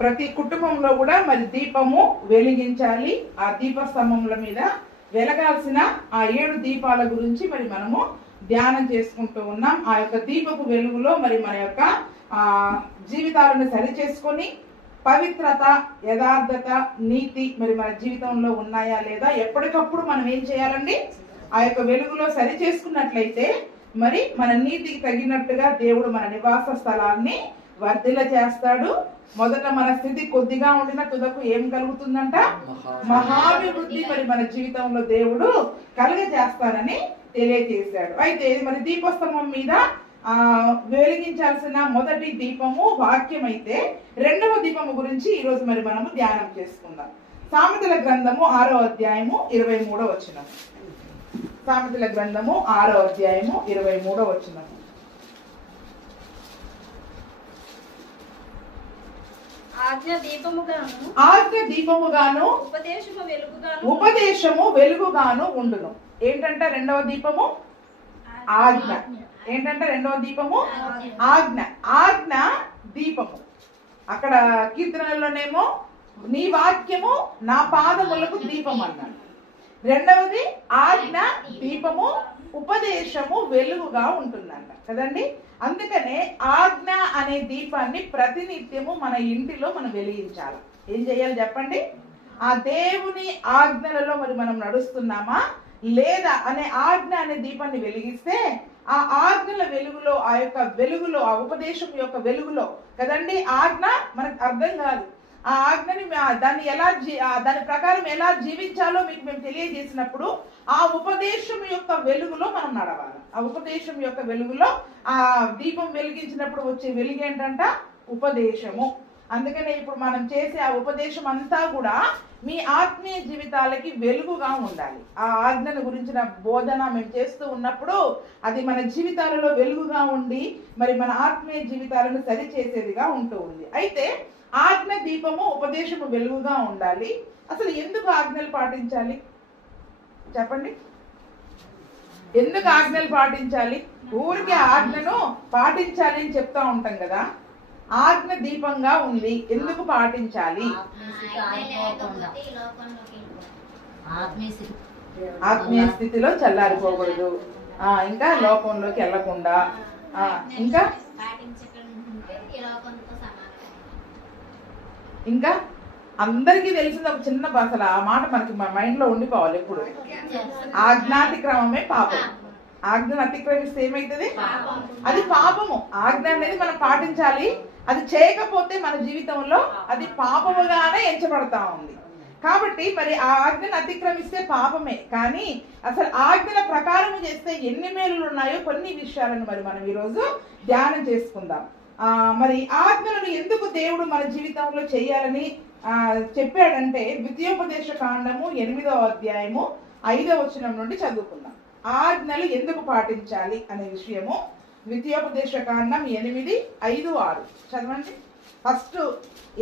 ప్రతి కుటుంబంలో కూడా మరి దీపము వెలిగించాలి. ఆ దీపస్తంభముల మీద వెలగాల్సిన ఆ 7 దీపాల గురించి మరి మనము ధ్యానం చేసుకుంటూ ఉన్నాం. ఆ యొక్క దీపపు వెలుగులో మరి మన యొక్క జీవితాలను సరి చేసుకొని పవిత్రత, యథార్థత, నీతి మరి మన జీవితంలో ఉన్నాయా లేదా ఎప్పటికప్పుడు మనం ఏం చేయాలండి, ఆ యొక్క వెలుగులో సరి చేసుకున్నట్లయితే మరి మన నీతికి తగినట్టుగా దేవుడు మన నివాస స్థలాన్ని వర్ధిల్ల చేస్తాడు. మొదట మన స్థితి కొద్దిగా ఉండిన తుదకు ఏం కలుగుతుందంట, మహాభివృద్ధి మరి మన జీవితంలో దేవుడు కలుగజేస్తానని తెలియజేశాడు. అయితే మరి దీపస్తంభం మీద వెలిగించాల్సిన మొదటి దీపము వాక్యం అయితే, రెండవ దీపము గురించి ఈరోజు మరి మనము ధ్యానం చేసుకుందాం. సామెతల గ్రంథము 6వ అధ్యాయము 23వ వచనం. సామెతల గ్రంథము 6వ అధ్యాయము 23వ వచనం. ఆజ్ఞ దీపముగాను ఉపదేశము వెలుగుగాను ఉండును. ఏంటంట రెండవ దీపము? ఆజ్ఞ. ఏంటంటే రెండవ దీపము ఆజ్ఞ. ఆజ్ఞ దీపము. అక్కడ కీర్తనలోనేమో నీ వాక్యము నా పాదములకు దీపం అన్నాడు. రెండవది ఆజ్ఞ దీపము, ఉపదేశము వెలుగుగా ఉంటుందంట కదండి. అందుకనే ఆజ్ఞ అనే దీపాన్ని ప్రతినిత్యము మన ఇంటిలో మనం వెలిగించాలి. ఏం చేయాలి చెప్పండి? ఆ దేవుని ఆజ్ఞలలో మరి మనం నడుస్తున్నామా లేదా అనే ఆజ్ఞ అనే దీపాన్ని వెలిగిస్తే ఆ ఆజ్ఞల వెలుగులో, ఆ యొక్క వెలుగులో, ఆ ఉపదేశం యొక్క వెలుగులో కదండి. ఆజ్ఞ మనకు అర్థం కాదు. ఆ ఆజ్ఞని దాన్ని దాని ప్రకారం ఎలా జీవించాలో మీకు మేము తెలియజేసినప్పుడు ఆ ఉపదేశం యొక్క వెలుగులో మనం నడవాలి. ఆ ఉపదేశం యొక్క వెలుగులో ఆ దీపం వెలిగించినప్పుడు వచ్చే వెలుగు ఏంటంట? ఉపదేశము. అందుకనే ఇప్పుడు మనం చేసే ఆ ఉపదేశం అంతా కూడా మీ ఆత్మీయ జీవితాలకి వెలుగుగా ఉండాలి. ఆ ఆజ్ఞను గురించిన బోధన మేము చేస్తూ ఉన్నప్పుడు అది మన జీవితాలలో వెలుగుగా ఉండి మరి మన ఆత్మీయ జీవితాలను సరి చేసేదిగా ఉంటూ ఉంది. అయితే ఆజ్ఞ దీపము, ఉపదేశము వెలుగుగా ఉండాలి. అసలు ఎందుకు ఆజ్ఞలు పాటించాలి చెప్పండి? ఎందుకు ఆజ్ఞలు పాటించాలి? ఊరికే ఆజ్ఞను పాటించాలి అని చెప్తా ఉంటాం కదా. ఆజ్ఞ దీపంగా ఉంది, ఎందుకు పాటించాలి? ఆత్మీయ స్థితిలో చల్లారిపోకూడదు, ఇంకా లోకంలోకి వెళ్లకుండా, ఇంకా ఇంకా అందరికీ తెలిసింది ఒక చిన్న అసలు ఆ మాట మనకి మన మైండ్ లో ఉండిపోవాలి ఎప్పుడు. ఆజ్ఞాతిక్రమమే పాపం. ఆజ్ఞను అతిక్రమిస్తే ఏమైతుంది? అది పాపము. ఆజ్ఞ అనేది మనం పాటించాలి. అది చేయకపోతే మన జీవితంలో అది పాపముగానే ఎంచబడతా ఉంది. కాబట్టి మరి ఆ ఆజ్ఞను అతిక్రమిస్తే పాపమే. కానీ అసలు ఆజ్ఞల ప్రకారం చేస్తే ఎన్ని మేలులు ఉన్నాయో కొన్ని విషయాలను మరి మనం ఈరోజు ధ్యానం చేసుకుందాం. మరి ఆజ్ఞలను ఎందుకు దేవుడు మన జీవితంలో చేయాలని చెప్పాడంటే ద్వితీయోపదేశ కాండము 8వ అధ్యాయము 5వ వచనం నుండి చదువుకుందాం. ఆజ్ఞలు ఎందుకు పాటించాలి అనే విషయము ద్వితీయోపదేశ కాండం 8, 5, 6 చదవండి. ఫస్ట్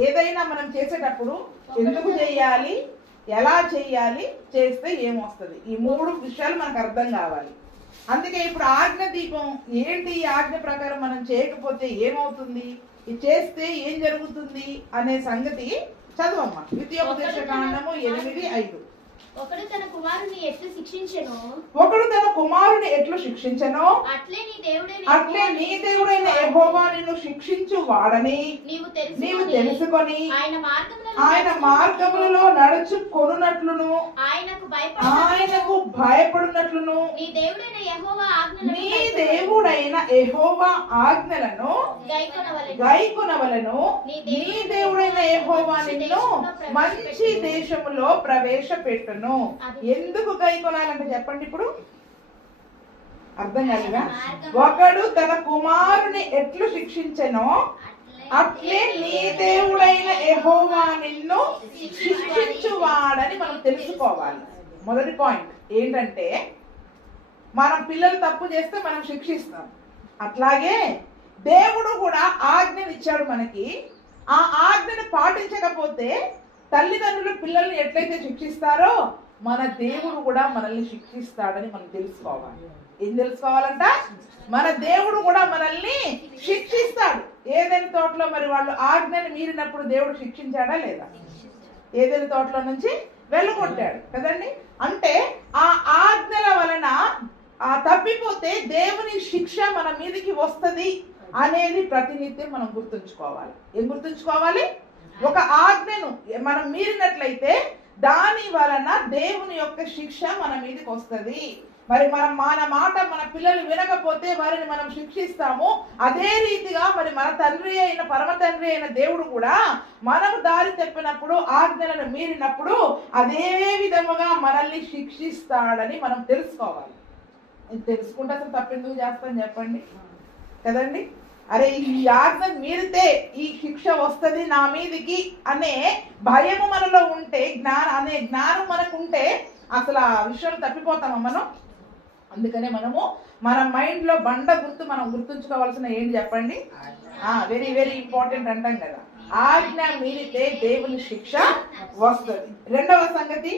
ఏదైనా మనం చేసేటప్పుడు ఎందుకు చేయాలి, ఎలా చేయాలి, చేస్తే ఏమొస్తుంది, ఈ 3 విషయాలు మనకు అర్థం కావాలి. అందుకే ఇప్పుడు ఆజ్ఞ దీపం ఏంటి, ఈ ఆజ్ఞ ప్రకారం మనం చేయకపోతే ఏమవుతుంది, ఇది చేస్తే ఏం జరుగుతుంది అనే సంగతి చదవమ్మా. ద్వితీయోపదేశ కాండము 8, 5. ఒకడు తన కుమారుని ఎట్లు శిక్షించెనో అట్లే నీ దేవుడైన యెహోవా నిన్ను శిక్షించు వాడని నీవు తెలుసుకొని ఆయన మార్గములలో నడుచుకొనున్నట్లును ఆయనకు భయపడునట్లును నీ దేవుడైన యెహోవా ఆజ్ఞలను గైకొనవలెను. నీ దేవుడైన యెహోవా నిన్ను మంచి దేశములో ప్రవేశపెట్టును. ఎందుకు గైకొనాలంటే చెప్పండి ఇప్పుడు? అర్థం కాదుగా. ఒకడు తన కుమారుని ఎట్లు శిక్షించెనో అట్లే నీ దేవుడైన యెహోవా నిన్ను శిక్షించువాడని మనం తెలుసుకోవాలి. మొదటి పాయింట్ ఏంటంటే మనం పిల్లలు తప్పు చేస్తే మనం శిక్షిస్తాం. అట్లాగే దేవుడు కూడా ఆజ్ఞను ఇచ్చాడు మనకి. ఆ ఆజ్ఞను పాటించకపోతే తల్లిదండ్రులు పిల్లల్ని ఎట్లయితే శిక్షిస్తారో మన దేవుడు కూడా మనల్ని శిక్షిస్తాడని మనం తెలుసుకోవాలి. ఏం తెలుసుకోవాలంట? మన దేవుడు కూడా మనల్ని శిక్షిస్తాడు. ఏదైనా తోటలో మరి వాళ్ళు ఆజ్ఞని మీరినప్పుడు దేవుడు శిక్షించాడా లేదా? ఏదైనా తోటలో నుంచి వెళ్ళగొట్టాడు కదండి. అంటే ఆ ఆజ్ఞల వలన ఆ తప్పిపోతే దేవుని శిక్ష మన మీదకి వస్తది అనేది ప్రతినిత్యం మనం గుర్తుంచుకోవాలి. ఏం గుర్తుంచుకోవాలి? ఒక ఆజ్ఞను మనం మీరినట్లయితే దాని వలన దేవుని యొక్క శిక్ష మన మీదకి వస్తది. మరి మన మాట మన పిల్లలు వినకపోతే వారిని మనం శిక్షిస్తాము. అదే రీతిగా మరి మన తండ్రి అయిన పరమ తండ్రి అయిన దేవుడు కూడా మనం దారి తప్పినప్పుడు ఆజ్ఞలను మీరినప్పుడు అదే విధముగా మనల్ని శిక్షిస్తాడని మనం తెలుసుకోవాలి. తెలుసుకుంటే అసలు తప్పెందుకు చేస్తాం చెప్పండి కదండి. అరే ఈ ఆజ్ఞ మీరితే ఈ శిక్ష వస్తుంది నా మీదికి అనే భయము మనలో ఉంటే, జ్ఞానం మనకు ఉంటే అసలు ఆ విషయాలు తప్పిపోతామా మనం? అందుకనే మనము మన మైండ్ లో బండ గుర్తు మనం గుర్తుంచుకోవాల్సిన ఏంటి చెప్పండి? వెరీ వెరీ ఇంపార్టెంట్ అంటాం కదా. ఆజ్ఞ మీరితే దేవుని శిక్ష వస్తుంది. రెండవ సంగతి,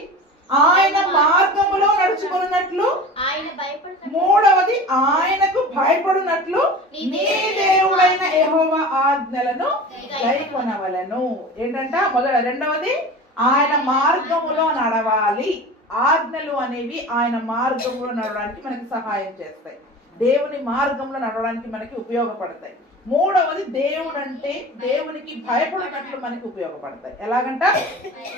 ఆయన మార్గములో నడుచుకున్నట్లు. మూడవది, ఆయనకు భయపడినట్లు నీ దేవుడైన యెహోవా ఆజ్ఞలను గైకొనవలెను. ఏంటంట? రెండవది, ఆయన మార్గములో నడవాలి. ఆజ్ఞలు అనేవి ఆయన మార్గంలో నడవడానికి మనకి సహాయం చేస్తాయి. దేవుని మార్గంలో నడవడానికి మనకి ఉపయోగపడతాయి. మూడవది, దేవుడు అంటే దేవునికి భయపడినట్లు మనకి ఉపయోగపడతాయి. ఎలాగంట?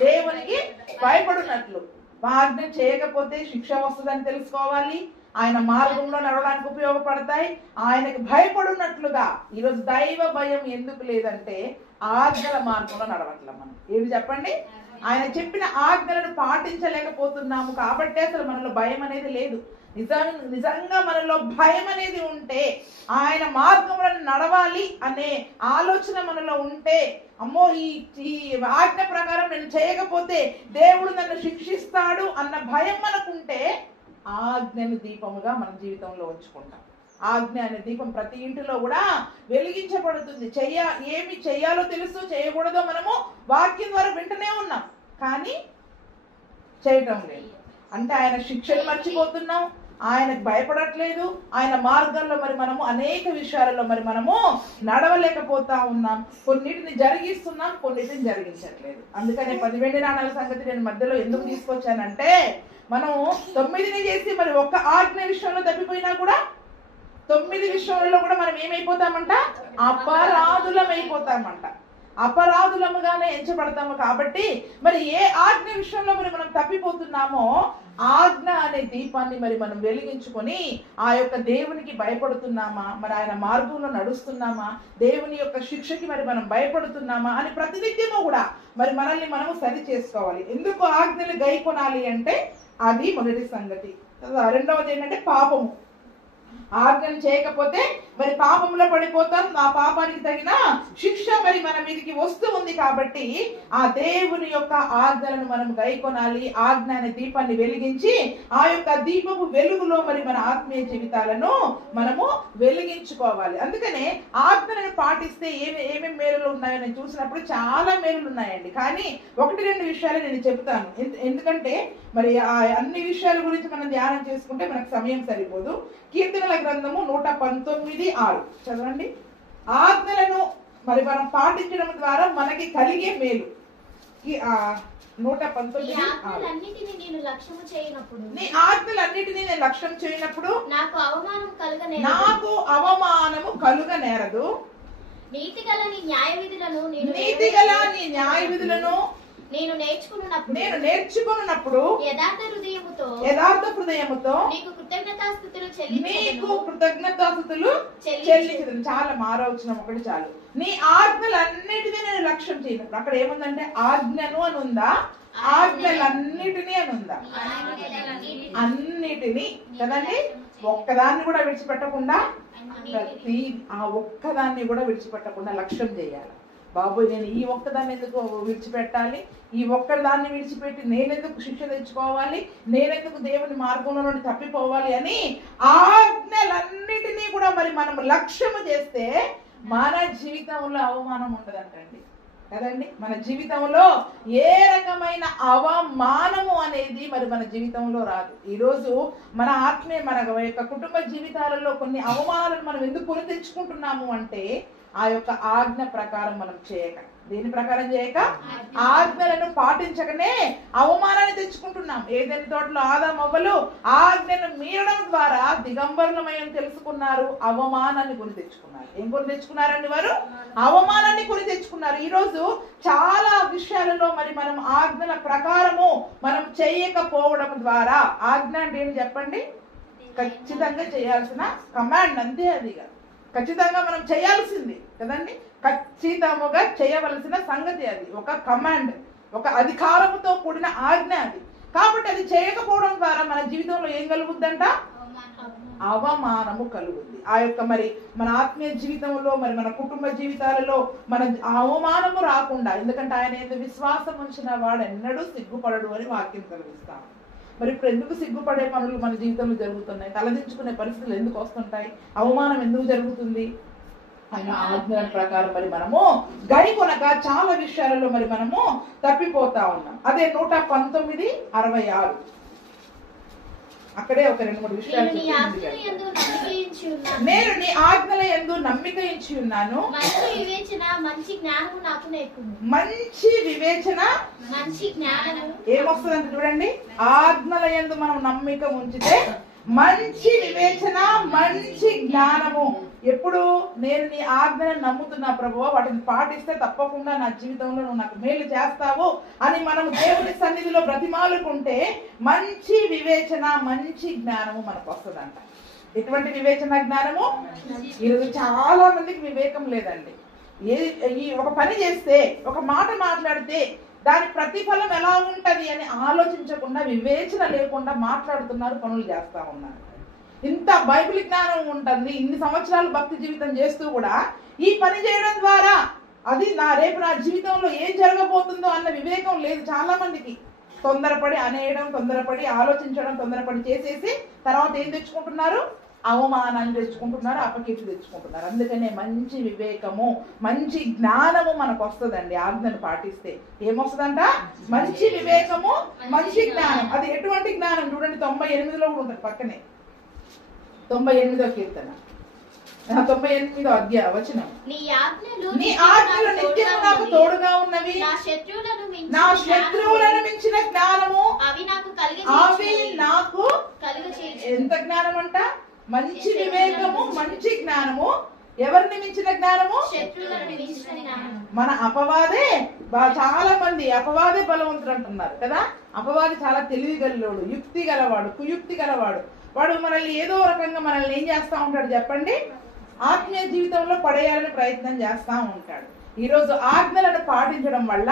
దేవునికి భయపడినట్లు. ఆజ్ఞ చేయకపోతే శిక్ష వస్తుందని తెలుసుకోవాలి. ఆయన మార్గంలో నడవడానికి ఉపయోగపడతాయి. ఆయనకు భయపడినట్లుగా. ఈరోజు దైవ భయం ఎందుకు లేదంటే ఆజ్ఞల మార్గంలో నడవట్లేదు మనం. ఏమి చెప్పండి? ఆయన చెప్పిన ఆజ్ఞలను పాటించలేకపోతున్నాము కాబట్టి అసలు మనలో భయం అనేది లేదు. నిజంగా మనలో భయం అనేది ఉంటే, ఆయన మార్గంలో నడవాలి అనే ఆలోచన మనలో ఉంటే, అమ్మో ఈ ఆజ్ఞ ప్రకారం నేను చేయకపోతే దేవుడు నన్ను శిక్షిస్తాడు అన్న భయం మనకుంటే ఆజ్ఞను దీపముగా మన జీవితంలో ఉంచుకుంటాం. ఆజ్ఞ అనే దీపం ప్రతి ఇంటిలో కూడా వెలిగించబడుతుంది. ఏమి చెయ్యాలో తెలుసు, చేయకూడదో మనము వాక్యం ద్వారా వింటూనే ఉన్నాం, కానీ చేయటం లేదు. అంటే ఆయన శిక్షను మర్చిపోతున్నాం, ఆయనకు భయపడట్లేదు. ఆయన మార్గంలో మరి మనము అనేక విషయాలలో మరి మనము నడవలేకపోతా ఉన్నాం. కొన్నిటిని జరిగిస్తున్నాం, కొన్నిటిని జరిగించట్లేదు. అందుకనే 10 వెండి నాణాల సంగతి నేను మధ్యలో ఎందుకు తీసుకొచ్చానంటే, మనం 9ని చేసి మరి ఒక్క ఆజ్ఞ విషయంలో తప్పిపోయినా కూడా 9 విషయంలో కూడా మనం ఏమైపోతామంట? అపరాధులమైపోతామంట. అపరాధులముగానే ఎంచబడతాము. కాబట్టి మరి ఏ ఆజ్ఞ విషయంలో మరి మనం తప్పిపోతున్నామో ఆజ్ఞ అనే దీపాన్ని మరి మనం వెలిగించుకొని ఆ యొక్క దేవునికి భయపడుతున్నామా, మరి ఆయన మార్గంలో నడుస్తున్నామా, దేవుని యొక్క శిక్షకి మరి మనం భయపడుతున్నామా అని ప్రతినిత్యము కూడా మరి మనల్ని మనము సరి చేసుకోవాలి. ఎందుకు ఆజ్ఞలు గైకొనాలి అంటే అది మొదటి సంగతి. రెండవది ఏంటంటే పాపము. ఆజ్ఞను చేయకపోతే మరి పాపంలో పడిపోతాం. ఆ పాపానికి తగిన శిక్ష మరి మన మీదకి వస్తూ ఉంది. కాబట్టి ఆ దేవుని యొక్క ఆజ్ఞలను మనం గైకొనాలి. ఆజ్ఞ అనే దీపాన్ని వెలిగించి ఆ యొక్క దీపము వెలుగులో మరి మన ఆత్మీయ జీవితాలను మనము వెలిగించుకోవాలి. అందుకనే ఆజ్ఞలను పాటిస్తే ఏమేమి మేలులు ఉన్నాయో నేను చూసినప్పుడు చాలా మేలులు ఉన్నాయండి. కానీ 1-2 విషయాలు నేను చెప్తాను. ఎందుకంటే మరి ఆ అన్ని విషయాల గురించి మనం ధ్యానం చేసుకుంటే మనకు సమయం సరిపోదు. కీర్తనల గ్రంథము 119:6 చదవండి. ఆజ్ఞలను మరి మనం పాటించడం ద్వారా మనకి కలిగే మేలు. 119:6. నీ ఆజ్ఞలన్నిటినీ నేను లక్ష్యం చేయనప్పుడు నాకు అవమానము కలుగనేరదు. నీతిగల నీ న్యాయ విధులను నేను నేర్చుకున్నప్పుడు యథార్థ హృదయముతో నీకు కృతజ్ఞతాస్తుతులు చెల్లించదు. చాలా మారవచ్చున్నాం ఒకటి చాలు. నీ ఆజ్ఞలన్నిటినీ నేను లక్ష్యం చేయనప్పుడు. అక్కడ ఏముందంటే ఆజ్ఞను అని ఉందా, ఆజ్ఞలన్నిటినీ అని ఉందా? అన్నిటినీ కదండి. ఒక్కదాన్ని కూడా విడిచిపెట్టకుండా, ఆ ఒక్కదాన్ని కూడా విడిచిపెట్టకుండా లక్ష్యం చేయాలి. బాబు నేను ఈ ఒక్కదాన్ని ఎందుకు విడిచిపెట్టాలి, ఈ ఒక్కదాన్ని విడిచిపెట్టి నేనెందుకు శిక్ష తెచ్చుకోవాలి, నేనెందుకు దేవుని మార్గంలో నుండి తప్పిపోవాలి అని ఆజ్ఞలన్నిటినీ కూడా మరి మనం లక్ష్యము చేస్తే మన జీవితంలో అవమానం ఉండదంటండి కదండి. మన జీవితంలో ఏ రకమైన అవమానము అనేది మరి మన జీవితంలో రాదు. ఈరోజు మన ఆత్మీయ మన యొక్క కుటుంబ జీవితాలలో కొన్ని అవమానాలను మనం ఎందుకు కొని తెచ్చుకుంటున్నాము అంటే ఆ యొక్క ఆజ్ఞ ప్రకారం మనం చేయక, దేని ప్రకారం చేయక, ఆజ్ఞలను పాటించకనే అవమానాన్ని తెచ్చుకుంటున్నాం. ఏదైనా తోటలో ఆదామవ్వలు ఆజ్ఞను మీరడం ద్వారా దిగంబరులమని తెలుసుకున్నారు, అవమానాన్ని కొని తెచ్చుకున్నారు. ఏం కొని తెచ్చుకున్నారండి వారు? అవమానాన్ని కొని తెచ్చుకున్నారు. ఈరోజు చాలా విషయాలలో మరి మనం ఆజ్ఞల ప్రకారము మనం చేయకపోవడం ద్వారా, ఆజ్ఞ అంటే ఏంటి చెప్పండి? ఖచ్చితంగా చేయాల్సిన కమాండ్, అంతే. అది ఖచ్చితంగా మనం చేయాల్సింది కదండి, ఖచ్చితముగా చేయవలసిన సంగతి. అది ఒక కమాండ్, ఒక అధికారముతో కూడిన ఆజ్ఞ అది. కాబట్టి అది చేయకపోవడం ద్వారా మన జీవితంలో ఏం కలుగుద్దంట? అవమానము కలుగుద్ది. ఆ యొక్క మరి మన ఆత్మీయ జీవితంలో మరి మన కుటుంబ జీవితాలలో మన అవమానము రాకుండా, ఎందుకంటే ఆయన ఏదో విశ్వాసం ఉంచిన వాడు ఎన్నడూ సిగ్గుపడడు అని వాక్యం కలిగిస్తాం. మరి ఇప్పుడు ఎందుకు సిగ్గుపడే పనులు మన జీవితంలో జరుగుతున్నాయి? తలదించుకునే పరిస్థితులు ఎందుకు వస్తుంటాయి? అవమానం ఎందుకు జరుగుతుంది? ఆయన ఆజ్ఞల ప్రకారం మరి మనము గైకొనక చాలా విషయాలలో మరి మనము తప్పిపోతా ఉన్నాం. అదే 119:66 అక్కడే ఒక 2-3 విషయాలు. నేను నీ ఆజ్ఞల యందు నమ్మిక ఉంచి ఉన్నాను, మంచి వివేచన మంచి జ్ఞానము నాకు నేర్పుము. మంచి వివేచన మంచి జ్ఞానము ఏమొస్తుందంటే చూడండి, ఆజ్ఞల యందు మనం నమ్మిక ఉంచితే మంచి వివేచన మంచి జ్ఞానము. ఎప్పుడు నేను నీ ఆజ్ఞను నమ్ముతున్నా ప్రభువా, వాటిని పాటిస్తే తప్పకుండా నా జీవితంలో నువ్వు నాకు మేలు చేస్తావు అని మనం దేవుని సన్నిధిలో బ్రతిమాలుకుంటే మంచి వివేచన మంచి జ్ఞానము మనకు వస్తుందంట. ఎటువంటి వివేచన జ్ఞానము? ఈరోజు చాలా మందికి వివేకం లేదండి. ఈ ఒక పని చేస్తే, ఒక మాట మాట్లాడితే దాని ప్రతిఫలం ఎలా ఉంటది అని ఆలోచించకుండా, వివేచన లేకుండా మాట్లాడుతున్నారు, పనులు చేస్తా ఉన్నారు. ఇంత బైబిల్ జ్ఞానం ఉంటుంది, ఇన్ని సంవత్సరాలు భక్తి జీవితం చేస్తూ కూడా ఈ పని చేయడం ద్వారా అది రేపు నా జీవితంలో ఏం జరగబోతుందో అన్న వివేకం లేదు చాలా మందికి. తొందరపడి అనేయడం, తొందరపడి ఆలోచించడం, తొందరపడి చేసేసి తర్వాత ఏం తెచ్చుకుంటున్నారు? అవమానాన్ని తెచ్చుకుంటున్నారు, అపకీర్తి తెచ్చుకుంటున్నారు. అందుకనే మంచి వివేకము మంచి జ్ఞానము మనకు వస్తుందండి ఆజ్ఞను పాటిస్తే. ఏమొస్తుందంట? మంచి వివేకము మంచి జ్ఞానం. అది ఎటువంటి జ్ఞానం చూడండి, 98లో కూడా ఉంటుంది పక్కనే. 98వ కీర్తన 98వ అధ్యాయ వచనం. నీ ఆజ్ఞలు నిత్యము నాకు తోడుగా ఉన్నవి, నా శత్రువులను మించిన జ్ఞానము అవి నాకు ఎంత జ్ఞానం అంట? మంచి వివేకము మంచి జ్ఞానము. ఎవరిని మించిన జ్ఞానము? మన అపవాదే. చాలా మంది అపవాదే బలవంతుడు అంటున్నారు కదా. అపవాది చాలా తెలివి గలవాడు, యుక్తి గలవాడు, కుయుక్తి గలవాడు. వాడు మనల్ని ఏదో రకంగా మనల్ని ఏం చేస్తా ఉంటాడు చెప్పండి? ఆత్మీయ జీవితంలో పడేయాలని ప్రయత్నం చేస్తా ఉంటాడు. ఈరోజు ఆజ్ఞలను పాటించడం వల్ల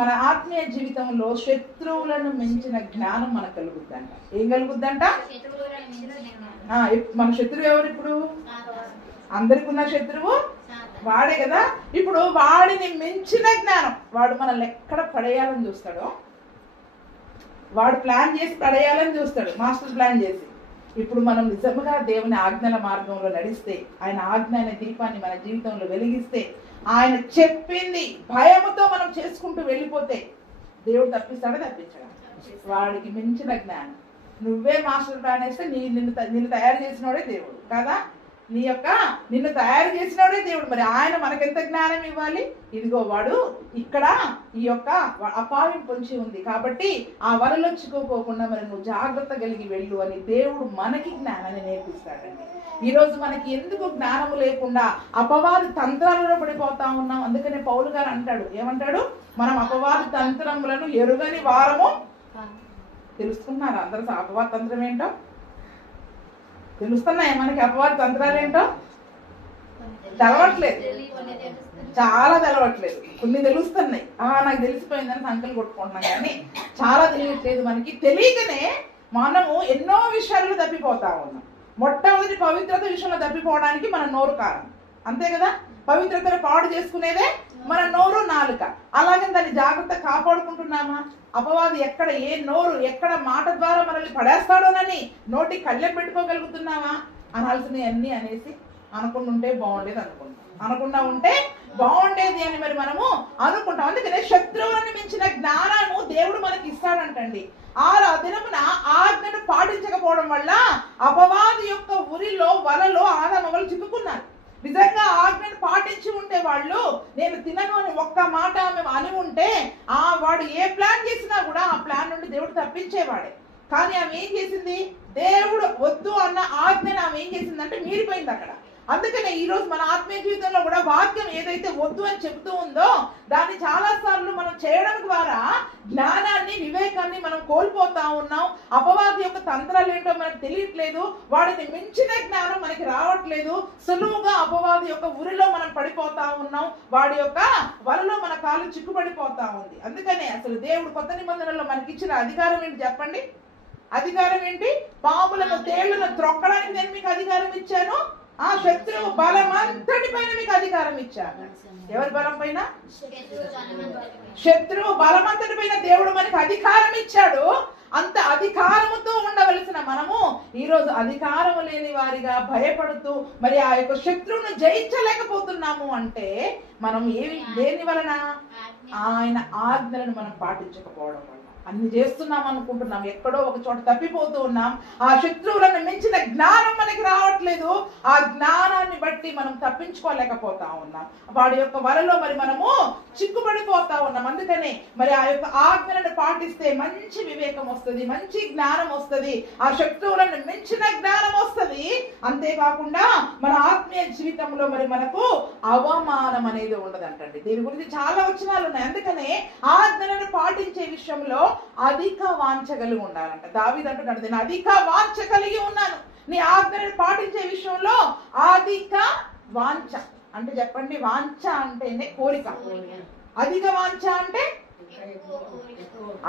మన ఆత్మీయ జీవితంలో శత్రువులను మించిన జ్ఞానం మనకు కలుగుద్దంట. ఏం కలుగుద్దంట? మన శత్రువు ఎవరు? ఇప్పుడు అందరికి ఉన్న శత్రువు వాడే కదా. ఇప్పుడు వాడిని మించిన జ్ఞానం, వాడు మనల్ని ఎక్కడ పడేయాలని చూస్తాడో, వాడు ప్లాన్ చేసి పడేయాలని చూస్తాడు, మాస్టర్ ప్లాన్ చేసి. ఇప్పుడు మనం నిజంగా దేవుని ఆజ్ఞల మార్గంలో నడిస్తే, ఆయన ఆజ్ఞ అనే దీపాన్ని మన జీవితంలో వెలిగిస్తే, ఆయన చెప్పింది భయముతో మనం చేసుకుంటూ వెళ్ళిపోతే దేవుడు తప్పిస్తాడా? తప్పించడా? వాడికి మించిన జ్ఞానం. నువ్వే మాస్టర్ ప్లాన్ వేస్తే నిన్ను తయారు చేసినోడే దేవుడు కదా. నిన్ను తయారు చేసినోడే దేవుడు. మరి ఆయన మనకెంత జ్ఞానం ఇవ్వాలి? ఇదిగో వాడు ఇక్కడ ఈ యొక్క అపాయం పొంచి ఉంది కాబట్టి ఆ వలలో చిక్కుకోకుండా మరి నువ్వు జాగ్రత్త కలిగి వెళ్ళు అని దేవుడు మనకి జ్ఞానాన్ని నేర్పిస్తాడండి. ఈరోజు మనకి ఎందుకు జ్ఞానము లేకుండా అపవాది తంత్రాలలో పడిపోతా ఉన్నాం. అందుకనే పౌలు గారు అంటాడు, ఏమంటాడు? మనం అపవాది తంత్రములను ఎరుగని వారము. తెలుసుకున్నారా అందరూ అపవాది తంత్రం ఏంటో? తెలుస్తున్నాయి మనకి అపవాది తంత్రాలు ఏంటో? తెలవట్లేదు, చాలా తెలవట్లేదు. కొన్ని తెలుస్తున్నాయి, నాకు తెలిసిపోయిందని సంకలు కొట్టుకుంటున్నాం, కానీ చాలా తెలియట్లేదు. మనకి తెలియకనే మనము ఎన్నో విషయాల్లో తప్పిపోతా ఉన్నాం. మొట్టమొదటి పవిత్రత విషయంలో తప్పిపోవడానికి మన నోరు కారణం, అంతే కదా. పవిత్రతను పాడు చేసుకునేదే మన నోరు, నాలుక. అలాగే దాన్ని జాగ్రత్త కాపాడుకుంటున్నామా? అపవాది ఎక్కడ ఏ నోరు ఎక్కడ మాట ద్వారా మనల్ని పడేస్తాడోనని నోటి కళ్ళెం పెట్టుకోగలుగుతున్నావా? అనాల్సినవి అన్నీ అనేసి అనుకుని ఉంటే బాగుండేది అనుకుంటాం. అనకుండా ఉంటే బాగుండేది అని మరి మనము అనుకుంటాం. అందుకనే శత్రువులను మించిన జ్ఞానము దేవుడు మనకి ఇస్తాడంటండి. ఆ దినమున ఆజ్ఞను పాటించకపోవడం వల్ల అపవాది యొక్క ఉరిలో వలలో ఆదామవ్వలు చిక్కుకున్నారు. నిజంగా ఆజ్ఞను పాటించి ఉంటే వాళ్ళు నేను తినను అని ఒక్క మాట మేము అని ఉంటే వాడు ఏ ప్లాన్ చేసినా కూడా ఆ ప్లాన్ నుండి దేవుడు తప్పించేవాడే. కానీ ఆమె ఏం చేసింది? దేవుడు వద్దు అన్న ఆజ్ఞను ఆమె ఏం చేసిందంటే మీరిపోయింది అక్కడ. అందుకనే ఈ రోజు మన ఆత్మీయ జీవితంలో కూడా వాక్యం ఏదైతే వద్దు అని చెబుతూ ఉందో దాన్ని చాలా సార్లు మనం చేయడం ద్వారా జ్ఞానాన్ని వివేకాన్ని మనం కోల్పోతా ఉన్నాం. అపవాది యొక్క తంత్రాలు ఏంటో మనకు తెలియట్లేదు. వాడిని మించిన జ్ఞానం మనకి రావట్లేదు. సులువుగా అపవాది యొక్క ఉరిలో మనం పడిపోతా ఉన్నాం. వాడి యొక్క వలలో మన కాలు చిక్కుపడిపోతా ఉంది. అందుకనే అసలు దేవుడు కొత్త నిబంధనలో మనకి ఇచ్చిన అధికారం ఏంటి చెప్పండి? అధికారం ఏంటి? పాములను తేళ్లను త్రొక్కడానికి నేను మీకు అధికారం ఇచ్చాను. ఆ శత్రువు బలమంతటి పైన మీకు అధికారం ఇచ్చాను. ఎవరి బలం పైన? శత్రువు బలమంతటి పైన దేవుడు మనకి అధికారం ఇచ్చాడు. అంత అధికారముతో ఉండవలసిన మనము ఈ రోజు అధికారము లేని వారిగా భయపడుతూ మరి ఆ యొక్క శత్రువును జయించలేకపోతున్నాము అంటే మనం దేని వలన? ఆయన ఆజ్ఞలను మనం పాటించకపోవడం వల్ల. అన్ని చేస్తున్నాం అనుకుంటున్నాం, ఎక్కడో ఒక చోట తప్పిపోతూ ఉన్నాం. ఆ శత్రువులను మించిన జ్ఞానం మనకి రావట్లేదు. ఆ జ్ఞానాన్ని బట్టి మనం తప్పించుకోలేకపోతా ఉన్నాం. వాడి యొక్క వలలో మరి మనము చిక్కుపడిపోతా ఉన్నాం. అందుకనే మరి ఆ యొక్క ఆజ్ఞలను పాటిస్తే మంచి వివేకం వస్తుంది, మంచి జ్ఞానం వస్తుంది, ఆ శత్రువులను మించిన జ్ఞానం వస్తుంది. అంతేకాకుండా మన ఆత్మీయ జీవితంలో మరి మనకు అవమానం అనేది ఉండదంటండి. దీని గురించి చాలా వచనాలు ఉన్నాయి. అందుకనే ఆజ్ఞలను పాటించే విషయంలో అధిక వాంఛ కలిగి ఉండాలంట. దావీదు అంటున్నాడు, నేను అధిక వాంఛ కలిగి ఉన్నాను. నీ ఆజ్ఞలను పాటించే విషయంలో అధిక వాంఛ అంటే చెప్పండి. వాంఛ అంటేనే కోరిక. అధిక వాంఛ అంటే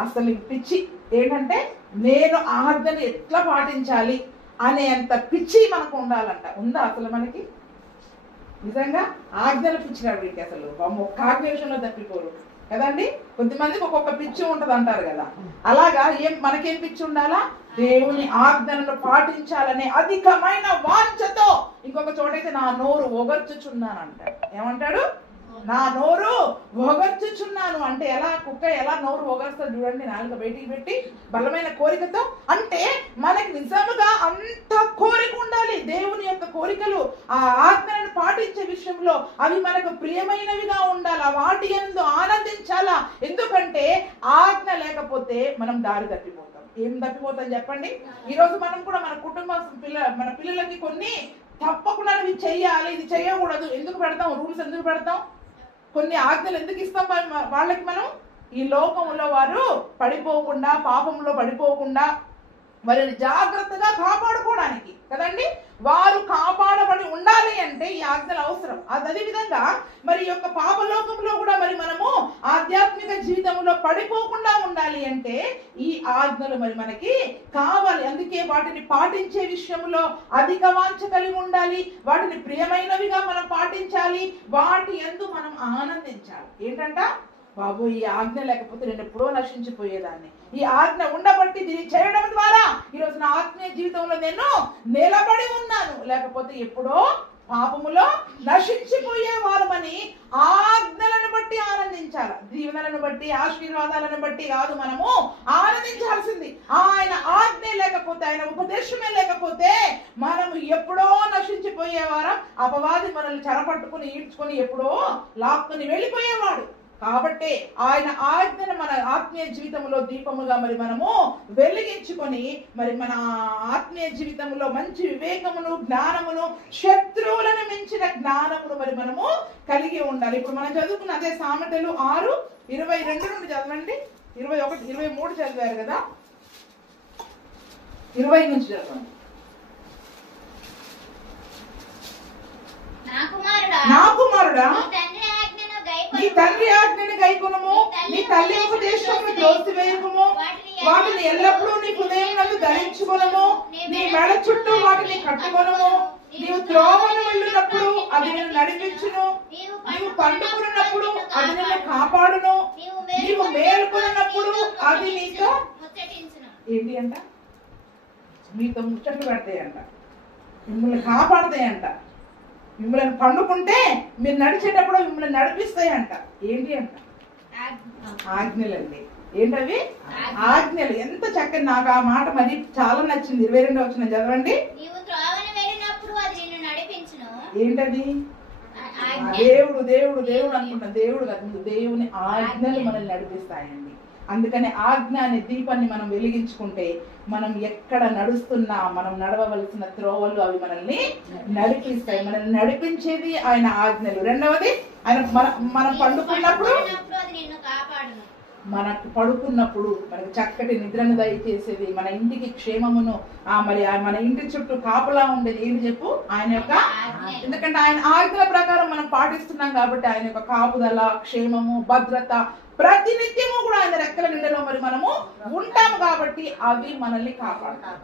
అసలు పిచ్చి. ఏంటంటే నేను ఆజ్ఞను ఎట్లా పాటించాలి అనే అంత పిచ్చి మనకు ఉండాలంట. ఉందా అసలు మనకి? నిజంగా ఆజ్ఞలు పిచ్చినాడు వీడికి. అసలు ఒక్క ఆజ్ఞ విషయంలో తప్పిపోరు కదండి. కొద్దిమందికి ఒక్కొక్క పిచ్చి ఉంటది అంటారు కదా. అలాగా మనకేం పిచ్చి ఉండాలా? దేవుని ఆజ్ఞలను పాటించాలనే అధికమైన వాంఛతో. ఇంకొక చోటైతే నా నోరు ఒగర్చుచున్నాను అంటాడు. ఏమంటాడు? నా నోరు ఒగర్చుచున్నాను అంటే ఎలా? కుక్క ఎలా నోరు ఒగరుస్తుంది చూడండి, నాలుక బయటికి పెట్టి బలమైన కోరికతో. అంటే మనకి నిజముగా అంత కోరిక ఉండాలి. దేవుని యొక్క కోరికలు ఆ ఆజ్ఞలను పాటించే విషయంలో అవి మనకు ప్రియమైనవిగా ఉండాలా, వాటి యందు ఆనందించాలా. ఎందుకంటే ఆజ్ఞ లేకపోతే మనం దారి తప్పిపోతాం. ఏం తప్పిపోతాం చెప్పండి? ఈ రోజు మనం కూడా మన కుటుంబ మన పిల్లలకి కొన్ని తప్పకుండా ఇవి చెయ్యాలి, ఇది చెయ్యకూడదు ఎందుకు పెడతాం? రూల్స్ ఎందుకు పెడతాం? కొన్ని ఆజ్ఞలు ఎందుకు ఇస్తాం వాళ్ళకి? మనం ఈ లోకంలో వారు పడిపోకుండా, పాపంలో పడిపోకుండా వారిని జాగ్రత్తగా కాపాడుకోవడానికి కదండి. వారు కాపాడబడి ఉండాలి అంటే ఈ ఆజ్ఞలు అవసరం. అదే విధంగా మరి యొక్క పాపలోకంలో కూడా మరి మనము ఆధ్యాత్మిక జీవితంలో పడిపోకుండా ఉండాలి అంటే ఈ ఆజ్ఞలు మరి మనకి కావాలి. అందుకే వాటిని పాటించే విషయంలో అధిక వాంఛ కలిగి ఉండాలి. వాటిని ప్రియమైనవిగా మనం పాటించాలి. వాటి యందు మనం ఆనందించాలి. ఏంటంట? బాబు ఈ ఆజ్ఞ లేకపోతే నేను ఎప్పుడో నశించిపోయేదాన్ని. ఈ ఆజ్ఞ ఉండబట్టి దీన్ని చేయడం ద్వారా ఈరోజు నా ఆత్మీయ జీవితంలో నేను నిలబడి ఉన్నాను. లేకపోతే ఎప్పుడో పాపములో నశించిపోయే వారమని ఆజ్ఞలను బట్టి ఆనందించాలి. దీవెనలను బట్టి, ఆశీర్వాదాలను బట్టి కాదు మనము ఆనందించాల్సింది. ఆయన ఆజ్ఞ లేకపోతే, ఆయన ఉపదేశమే లేకపోతే మనము ఎప్పుడో నశించిపోయే వారం. అపవాది మనల్ని చెరపట్టుకుని ఈడ్చుకొని ఎప్పుడో లాక్కుని వెళ్ళిపోయేవాడు. కాబట్టి ఆయన ఆజ్ఞను మన ఆత్మీయ జీవితంలో దీపముగా మరి మనము వెలిగించుకొని మరి మన ఆత్మీయ జీవితంలో మంచి వివేకమును, జ్ఞానమును, శత్రువులను మించిన జ్ఞానమును మరి మనము కలిగి ఉండాలి. ఇప్పుడు మనం చదువుకున్న అదే సామెతలు 6:22 నుండి చదవండి. 21, 23 చదివారు కదా, 20 నుంచి చదవండి. నా కుమారుడా, నీ తండ్రి ఆజ్ఞను గైకొనుము, నీ తల్లి ఉపదేశమును త్రోసివేయకుము. వాటిని ఎల్లప్పుడూ నీ హృదయమునందు ధరించుకొనుము, నీ మెడ చుట్టూ వాటిని కట్టుకొనుము. నీవు త్రోవను వెళ్ళినప్పుడు అది నిన్ను నడిపించును, నీవు పండుకున్నప్పుడు అది నిన్ను కాపాడును, నీవు మేలుకున్నప్పుడు అది నీతో ఏంటి అంట? మీతో ముచ్చట్లు పెడతాయంట, మిమ్మల్ని కాపాడతాయంట. మిమ్మల్ని పండుకుంటే మీరు నడిచేటప్పుడు మిమ్మల్ని నడిపిస్తాయి అంట. ఏంటి అంట? ఆజ్ఞలండి. ఏంటవి? ఆజ్ఞలు. ఎంత చక్కని, నాకు ఆ మాట మరి చాలా నచ్చింది. 22వ వచనం చదవండి. ఏంటది? దేవుడు దేవుడు దేవుడు అనుకుంటాం. దేవుడు కాదు, దేవుని ఆజ్ఞలు మనల్ని నడిపిస్తాయండి. అందుకని ఆజ్ఞ అనే దీపాన్ని మనం వెలిగించుకుంటే మనం ఎక్కడ నడుస్తున్నా మనం నడవవలసిన త్రోవలు అవి మనల్ని నడిపిస్తాయి. మనల్ని నడిపించేది ఆయన ఆజ్ఞలు. రెండవది, ఆయన మనం పండుకున్నప్పుడు, మనకు పడుకున్నప్పుడు మనకు చక్కటి నిద్రను దయచేసేది, మన ఇంటికి క్షేమమును, మరి మన ఇంటి చుట్టూ కాపలా ఉండేది ఏంటి చెప్పు? ఆయన యొక్క. ఎందుకంటే ఆయన ఆజ్ఞల ప్రకారం మనం పాటిస్తున్నాం కాబట్టి ఆయన యొక్క కాపుదల, క్షేమము, భద్రత ప్రతినిత్యము కూడా ఆయన రెక్కల నీడలో మరి మనము ఉంటాము కాబట్టి అవి మనల్ని కాపాడతాయి.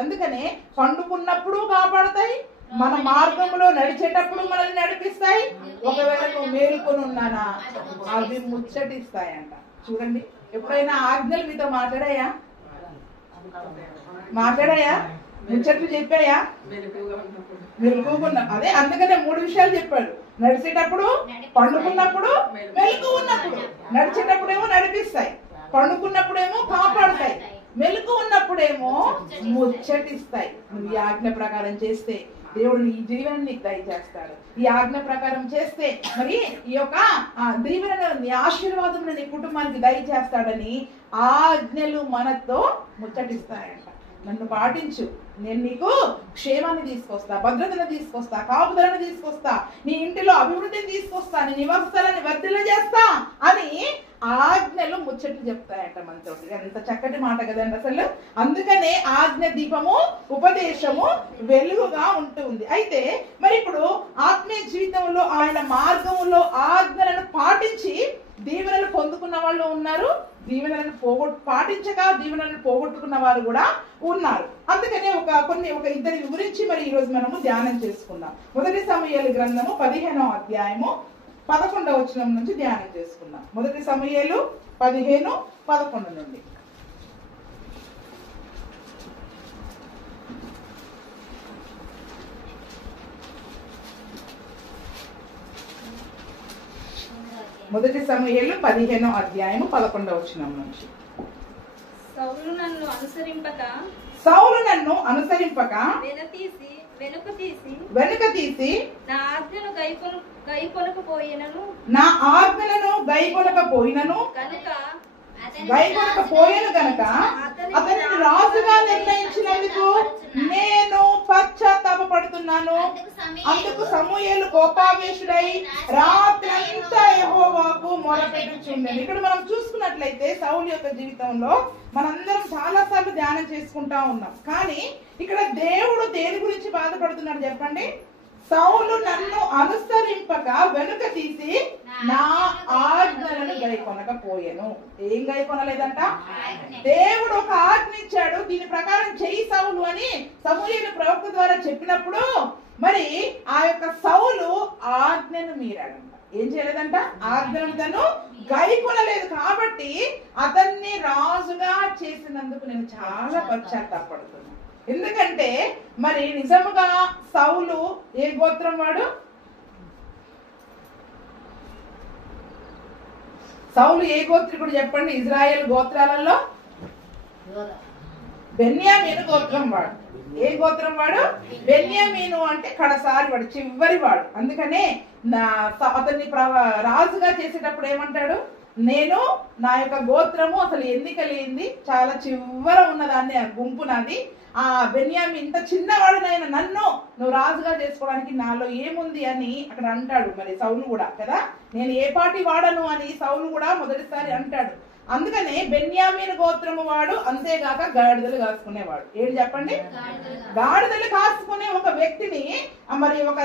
అందుకనే పండుకున్నప్పుడు కాపాడతాయి, మన మార్గంలో నడిచేటప్పుడు మనల్ని నడిపిస్తాయి. ఒకవేళ నువ్వు మేలుకొని ఉన్నానా అవి ముచ్చటిస్తాయంట. చూడండి, ఎప్పుడైనా ఆజ్ఞలు మీతో మాట్లాడాయా? ముచ్చట్లు చెప్పాయా? మెలుకున్నా. అదే అందుకనే 3 విషయాలు చెప్పాడు. నడిచేటప్పుడు, పండుకున్నప్పుడు, మెలుకు ఉన్నప్పుడు. నడిచేటప్పుడేమో నడిపిస్తాయి, పండుకున్నప్పుడేమో కాపాడుతాయి, మెలుకు ఉన్నప్పుడేమో ముచ్చటిస్తాయి. నువ్వు ఈ ఆజ్ఞ ప్రకారం చేస్తే దేవుడు ఈ జీవనాన్ని నీకు దయచేస్తాడు. ఈ ఆజ్ఞ ప్రకారం చేస్తే మరి ఈ యొక్క దీవెన ఆశీర్వాదం నీ కుటుంబానికి దయచేస్తాడని ఆజ్ఞలు మనతో ముచ్చటిస్తాయంట. నన్ను పాటించు, నేను నీకు క్షేమాన్ని తీసుకొస్తా, భద్రతను తీసుకొస్తా, కాపుదలను తీసుకొస్తా, నీ ఇంటిలో అభివృద్ధిని తీసుకొస్తా, నీ నివాస స్థలాన్ని వర్ధిల్ల చేస్తా అని ఆజ్ఞలు ముచ్చట్లు చెప్తాయంట మనతో. ఎంత చక్కటి మాట కదండి అసలు. అందుకనే ఆజ్ఞ దీపము, ఉపదేశము వెలుగుగా ఉంటుంది. అయితే మరి ఇప్పుడు ఆత్మీయ జీవితంలో ఆయన మార్గంలో ఆజ్ఞలను పాటించి దీవెనలు పొందుకున్న వాళ్ళు ఉన్నారు, దీవెనలను పాటించక దీవెనలను పోగొట్టుకున్న వారు కూడా ఉన్నారు. అందుకనే ఒక ఇద్దరి గురించి మరి ఈ రోజు మనము ధ్యానం చేసుకుందాం. 1 సమూయేలు గ్రంథము 15వ అధ్యాయము 11వ వచనం నుంచి ధ్యానం చేసుకుందాం. 1 సమూయేలు 15:11 నుండి. మొదటి సమూయేలు 15వ అధ్యాయము 11వ వచనం నుంచి. సౌలు నన్ను అనుసరింపక వెనుక తీసి నా ఆజ్ఞలను గైకొనకపోయినను గనుక అతనిని రాజుగా నిర్ణయించినందుకు నేను పశ్చాత్తాపపడుతున్నాను. అందుకు సమూయేలు కోపావేశుడై రాత్రంతా యెహోవాకు మొరపెట్టుచుండెను. ఇక్కడ మనం చూసుకున్నట్లయితే సౌలు యొక్క జీవితంలో మనందరం చాలా సార్లు ధ్యానం చేసుకుంటా ఉన్నాం. కానీ ఇక్కడ దేవుడు దేని గురించి బాధపడుతున్నాడు చెప్పండి? సౌలు నన్ను అనుసరింపక వెనుక తీసి నా ఆజ్ఞలను గైకొనకపోయెను. ఏం గైకొనలేదంట? దేవుడు ఒక ఆజ్ఞ ఇచ్చాడు, దీని ప్రకారం చెయ్యి సౌలు అని సమూయేలు ప్రవక్త ద్వారా చెప్పినప్పుడు మరి ఆ యొక్క సౌలు ఆజ్ఞను మీరాడంట. ఏం చేయలేదంట? ఆజ్ఞను తను గైకొనలేదు. కాబట్టి అతన్ని రాజుగా చేసినందుకు నేను చాలా పశ్చాత్తాపడుతున్నాను. ఎందుకంటే మరి నిజముగా సౌలు ఏ గోత్రం వాడు? సౌలు ఏ గోత్రికుడు చెప్పండి? ఇజ్రాయేల్ గోత్రాలలో బెన్యామీను గోత్రం వాడు. ఏ గోత్రం వాడు? బెన్యామీను అంటే కడసారి వాడు, చివరి వాడు. అందుకనే అతన్ని రాజుగా చేసేటప్పుడు ఏమంటాడు? నేను నా యొక్క గోత్రము అసలు ఎన్నిక లేనిది, చాలా చివర ఉన్నదాన్ని, ఆ గుంపు నాది. ఆ బెన్యామీను ఇంత చిన్నవాడునైనా నన్ను నువ్వు రాజుగా చేసుకోవడానికి నాలో ఏముంది అని అక్కడ అంటాడు. మరి సౌలు కూడా కదా, నేను ఏ పాటి వాడను అని సౌలు కూడా మొదటిసారి అంటాడు. అందుకనే బెన్యామీను గోత్రము వాడు, అంతేగాక గాడిదలు కాసుకునేవాడు. ఏంటి చెప్పండి? గాడిదలు కాసుకునే ఒక వ్యక్తిని మరి ఒక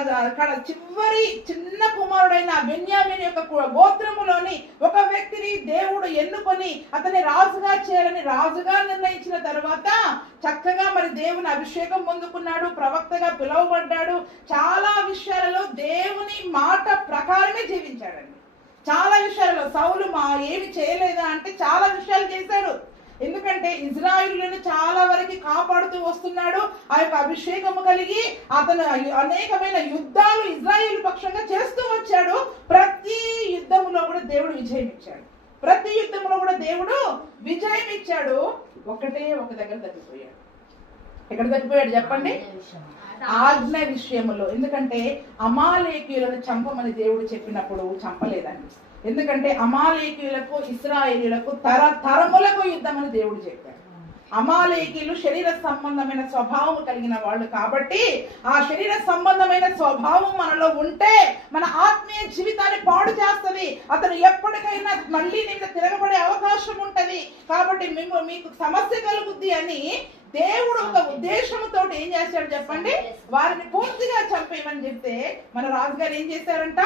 చివరి చిన్న కుమారుడైన బెన్యామీను యొక్క గోత్రములోని ఒక వ్యక్తిని దేవుడు ఎన్నుకొని అతన్ని రాజుగా చేయాలని రాజుగా నిర్ణయించిన తర్వాత చక్కగా మరి దేవుని అభిషేకం పొందుకున్నాడు, ప్రవక్తగా పిలువబడ్డాడు. చాలా విషయాలలో దేవుని మాట ప్రకారమే జీవించాడండి. చాలా విషయాలలో సౌలు ఏమి చేయలేదా అంటే చాలా విషయాలు చేశాడు. ఎందుకంటే ఇజ్రాయిలులను చాలా వరకు కాపాడుతూ వస్తున్నాడు. ఆ యొక్క అభిషేకము కలిగి అతను అనేకమైన యుద్ధాలు ఇజ్రాయిల్ పక్షంగా చేస్తూ వచ్చాడు. ప్రతి యుద్ధములో కూడా దేవుడు విజయం ఇచ్చాడు. ప్రతి యుద్ధంలో కూడా దేవుడు విజయం ఇచ్చాడు. ఒకటే ఒక దగ్గర తగ్గిపోయాడు. ఎక్కడ తగ్గిపోయాడు చెప్పండి? ఆజ్ఞ విషయంలో. ఎందుకంటే అమాలేకీయులను చంపమని దేవుడు చెప్పినప్పుడు చంపలేదండి. ఎందుకంటే అమాలేకీయులకు ఇశ్రాయేలీయులకు తరములకు యుద్ధం అని దేవుడు చెప్పాడు. అమాలేకీయులు శరీర సంబంధమైన స్వభావం కలిగిన వాళ్ళు కాబట్టి ఆ శరీర సంబంధమైన స్వభావం మనలో ఉంటే మన ఆత్మీయ జీవితాన్ని పాడు చేస్తుంది. అతను ఎప్పటికైనా మళ్ళీ నిన్న తిరగబడే అవకాశం ఉంటది. కాబట్టి మీకు సమస్య కలుగుద్ది అని దేవుడు ఒక ఉద్దేశంతో ఏం చేశాడు చెప్పండి? వారిని పూర్తిగా చంపేయమని చెప్తే మన రాజుగారు ఏం చేశారంట?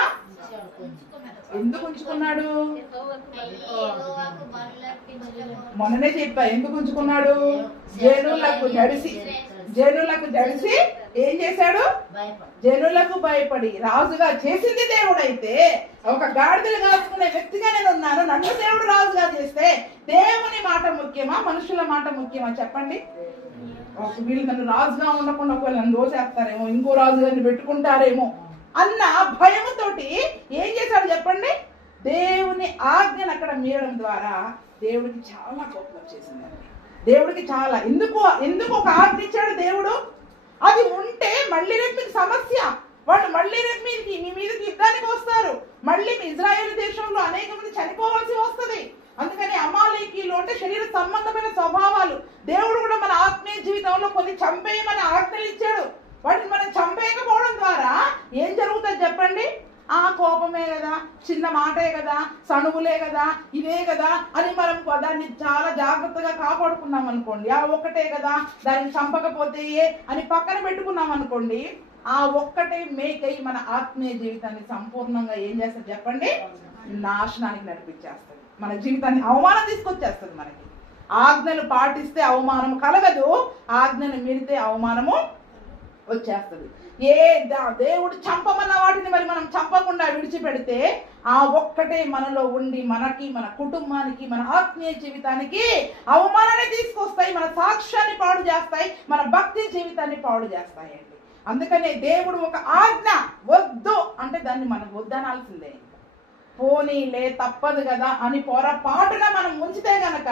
ఎందుకు ఉంచుకున్నాడు? మొన్ననే చెప్పా ఎందుకు ఉంచుకున్నాడు. జనులకు జడిసి ఏం చేశాడు? జనులకు భయపడి. రాజుగా చేసింది దేవుడు అయితే ఒక గాడిదలు కాసుకునే వ్యక్తిగా నేను ఉన్నాను. నన్ను దేవుడు రాజుగా చేస్తే దేవుని మాట ముఖ్యమా మనుషుల మాట ముఖ్యమా చెప్పండి? వీళ్ళు నన్ను రాజుగా ఉండకుండా ఒకవేళ నన్ను దోసేస్తారేమో, ఇంకో రాజుగారిని పెట్టుకుంటారేమో అన్న భయముతోటి ఏం చేశాడు చెప్పండి? దేవుని ఆజ్ఞను అక్కడ మీరడం ద్వారా దేవుడికి చాలా కోపం వచ్చేసిందండి. దేవుడికి చాలా ఎందుకు ఒక ఆజ్ఞ ఇచ్చాడు దేవుడు? అది ఉంటే మళ్ళీ రేపు మీకు సమస్య. వాళ్ళు మళ్ళీ రేపు మీ మీదకి యుద్ధానికి వస్తారు. మళ్ళీ మీ ఇజ్రాయేల్ దేశంలో అనేక మంది చనిపోవాల్సి వస్తుంది. అందుకని అమాలేకీయులు అంటే శరీర సంబంధమైన స్వభావాలు. దేవుడు కూడా మన ఆత్మీయ జీవితంలో కొన్ని చంపేయమని ఆజ్ఞలు ఇచ్చాడు. వాటిని మనం చంపేయకపోవడం ద్వారా ఏం జరుగుతుంది చెప్పండి? ఆ కోపమే కదా, చిన్న మాటే కదా, సణువులే కదా, ఇదే కదా అని మనం దాన్ని చాలా జాగ్రత్తగా కాపాడుకున్నాం అనుకోండి. ఆ ఒక్కటే కదా, దాన్ని చంపకపోతే అని పక్కన పెట్టుకున్నాం అనుకోండి, ఆ ఒక్కటే మేకై మన ఆత్మీయ జీవితాన్ని సంపూర్ణంగా ఏం చేస్తుంది చెప్పండి? నాశనానికి నడిపించేస్తుంది. మన జీవితాన్ని అవమానం తీసుకొచ్చేస్తుంది. మనకి ఆజ్ఞలు పాటిస్తే అవమానం కలగదు, ఆజ్ఞను మీరితే అవమానము వచ్చేస్తుంది. దేవుడు చంపమన్న వాటిని మరి మనం చంపకుండా విడిచిపెడితే ఆ ఒక్కటే మనలో ఉండి మనకి, మన కుటుంబానికి, మన ఆత్మీయ జీవితానికి అవమానాన్ని తీసుకొస్తాయి. మన సాక్ష్యాన్ని పాడు చేస్తాయి, మన భక్తి జీవితాన్ని పాడు చేస్తాయండి. అందుకనే దేవుడు ఒక ఆజ్ఞ వద్దు అంటే దాన్ని మనం వద్దనాల్సిందే. పోనీలే తప్పదు కదా అని పొరపాటున మనం ఉంచితే గనక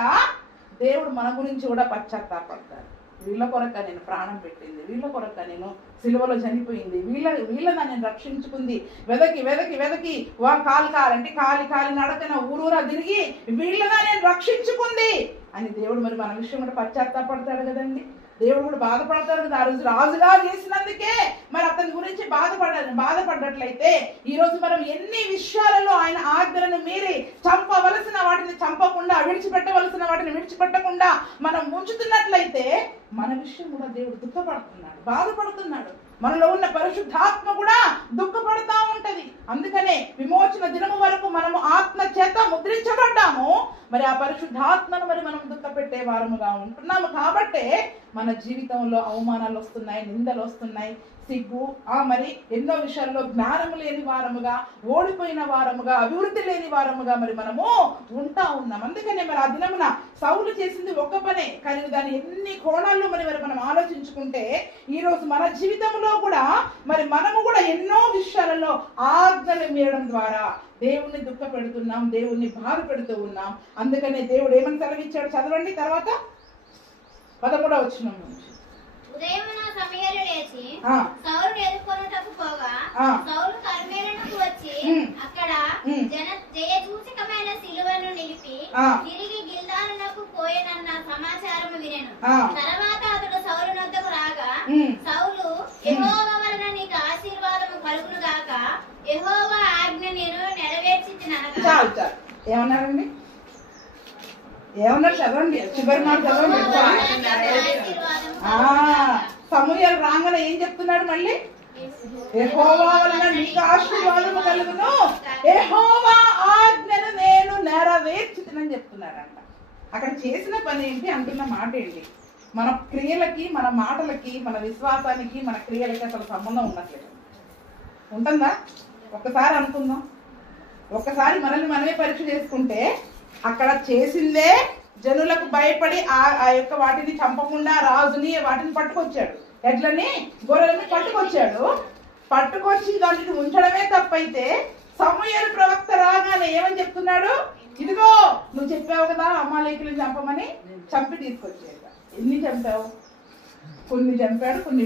దేవుడు మన గురించి కూడా పశ్చాత్తాపడతాడు. వీళ్ళ కొరక నేను ప్రాణం పెట్టింది, వీళ్ళ కొరక నేను సిలువలో చనిపోయింది, వీళ్ళ నేను రక్షించుకుంది, వెదకి కాలి నడకన ఊరూరా తిరిగి వీళ్ళగా నేను రక్షించుకుంది అని దేవుడు మరి మన విషయం కూడా పశ్చాత్తాపడతాడు కదండి. దేవుడు కూడా బాధపడతాడు కదా. ఆ రోజు రాజుగా చేసినందుకే మరి అతని గురించి బాధపడ్డట్లయితే ఈ రోజు మనం ఎన్ని విషయాలలో ఆయన ఆజ్ఞలను మీరి చంపవలసిన వాటిని చంపకుండా, విడిచిపెట్టవలసిన వాటిని విడిచిపెట్టకుండా మనం ఉంచుతున్నట్లయితే మన విషయం కూడా దేవుడు దుఃఖపడుతున్నాడు, బాధపడుతున్నాడు. మనలో ఉన్న పరిశుద్ధాత్మ కూడా దుఃఖపడతా ఉంటది. అందుకనే విమోచన దినము వరకు మనము ఆత్మ చేత ముద్రించబడ్డాము. మరి ఆ పరిశుద్ధాత్మను మరి మనం దుఃఖ పెట్టే వారముగా ఉంటున్నాము. కాబట్టే మన జీవితంలో అవమానాలు వస్తున్నాయి, నిందలు వస్తున్నాయి, సిగ్గు, మరి ఎన్నో విషయాల్లో జ్ఞానము లేని వారముగా, ఓడిపోయిన వారముగా, అభివృద్ధి లేని వారముగా మరి మనము ఉంటా ఉన్నాం. అందుకనే మరి ఆ దినమున సౌలు చేసింది ఒక్క పనే, కానీ దాని ఎన్ని కోణాల్లో మరి మనం ఆలోచించుకుంటే ఈ రోజు మన జీవితంలో కూడా మరి మనము కూడా ఎన్నో విషయాలలో ఆజ్ఞలు మీరడం ద్వారా దేవుణ్ణి దుఃఖ పెడుతున్నాం, దేవుణ్ణి బాధ పెడుతూ ఉన్నాం. అందుకనే దేవుడు ఏమని సెలవిచ్చాడు చదవండి. తర్వాత 13వ వచనం నుంచి. ఉదయమున సమూయేలు లేచి సౌలును ఎదుర్కొనుటకు పోగా సౌలు కర్మెలునకు వచ్చి అక్కడ జయసూచకమైన సిలువను నిలిపి తిరిగి గిల్గాలునకు పోయెనన్న సమాచారము వినెను. తర్వాత అతడు సౌలు వద్దకు రాగా సౌలు యెహోవా వలన నీకు ఆశీర్వాదము కలుగును గాక, యెహోవా ఆజ్ఞ నేను నెరవేర్చితిననగా. చాలు ఏమన్నారండి? ఏమన్నారు చదవండి, చివరి మాట చదవండి. సమూయేలు రాగానే ఏం చెప్తున్నాడు మళ్ళీ? యెహోవా వలన నీకు ఆశీర్వాదము కలుగును, యెహోవా ఆజ్ఞను నేను నెరవేర్చుతానని చెప్తున్నారంట. అక్కడ చేసిన పని ఏంటి అంటున్న మాట ఏంటి? మన క్రియలకి, మన మాటలకి, మన విశ్వాసానికి, మన క్రియలకి అసలు సంబంధం ఉన్నట్లేదు. ఉంటుందా? ఒక్కసారి అనుకుందాం. ఒక్కసారి మనల్ని మనమే పరీక్ష చేసుకుంటే అక్కడ చేసిందే జనులకు భయపడి ఆ యొక్క వాటిని చంపకుండా రాజుని వాటిని పట్టుకొచ్చాడు, ఎడ్లని గొర్రెలని పట్టుకొచ్చి దాన్ని ఉంచడమే తప్పైతే సమూయేలు ప్రవక్త రాగానే ఏమని చెప్తున్నాడు, ఇదిగో నువ్వు చెప్పావు కదా అమాలేకులను చంపమని, చంపి తీసుకొచ్చేట. ఎన్ని చంపావు? కొన్ని చంపాడు, కొన్ని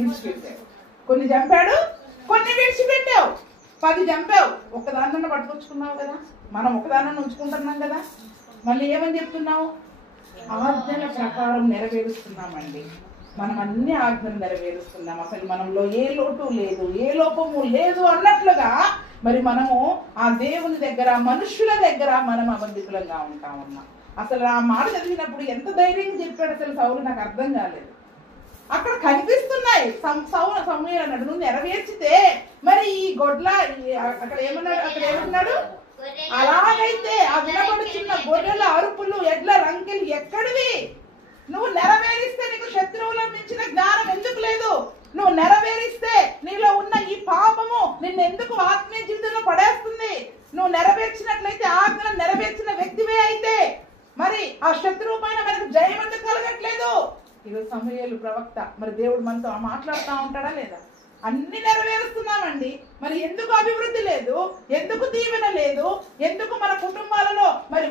విడిచిపెట్టావు. 10 చంపావు, ఒక్కదాన్న పట్టుకొచ్చుకున్నావు కదా. మనం ఒకదాన్ని ఉంచుకుంటున్నాం కదా. మళ్ళీ ఏమని చెప్తున్నావు? ఆజ్ఞల ప్రకారం నెరవేరుస్తున్నామండి. మనం అన్ని ఆజ్ఞలు నెరవేరుస్తున్నాం. అసలు మనంలో ఏ లోటు లేదు, ఏ లోపము లేదు అన్నట్లుగా మరి మనము ఆ దేవుని దగ్గర, మనుషుల దగ్గర మనం అబద్ధికులంగా ఉంటా ఉన్నాం. అసలు ఆ మాట చదివినప్పుడు ఎంత ధైర్యంగా చెప్పాడు అసలు సౌలు, నాకు అర్థం కాలేదు. అక్కడ కనిపిస్తున్నాయి. సమూయేలు అన్నాడు, నువ్వు నెరవేర్చితే మరి ఈ గొడ్ల అక్కడ ఏమన్నాడు, అలాగైతే ఆ వినబడుచున్న గొర్రెల అరుపులు, ఎడ్ల రంకెలు ఎక్కడివి? నువ్వు నెరవేరిస్తే నీకు శత్రువుల మించిన జ్ఞానం ఎందుకు లేదు? నువ్వు నెరవేరిస్తే నీలో ఉన్న ఈ పాపము నిన్ను ఎందుకు ఆత్మీయ జీవితంలో పడేస్తుంది? నువ్వు నెరవేర్చినట్లయితే, ఆజ్ఞలను నెరవేర్చిన వ్యక్తివే అయితే మరి ఆ శత్రువు పైన మనకు జయం ఎందుకు కలగట్లేదు? ఈరోజు సమూయేలు ప్రవక్త మరి దేవుడు మనతో మాట్లాడుతూ ఉంటాడా లేదా? అన్ని నెరవేరుస్తున్నామండి, మరి ఎందుకు అభివృద్ధి లేదు? ఎందుకు దీవెన లేదు? ఎందుకు మన కుటుంబాలలో మరి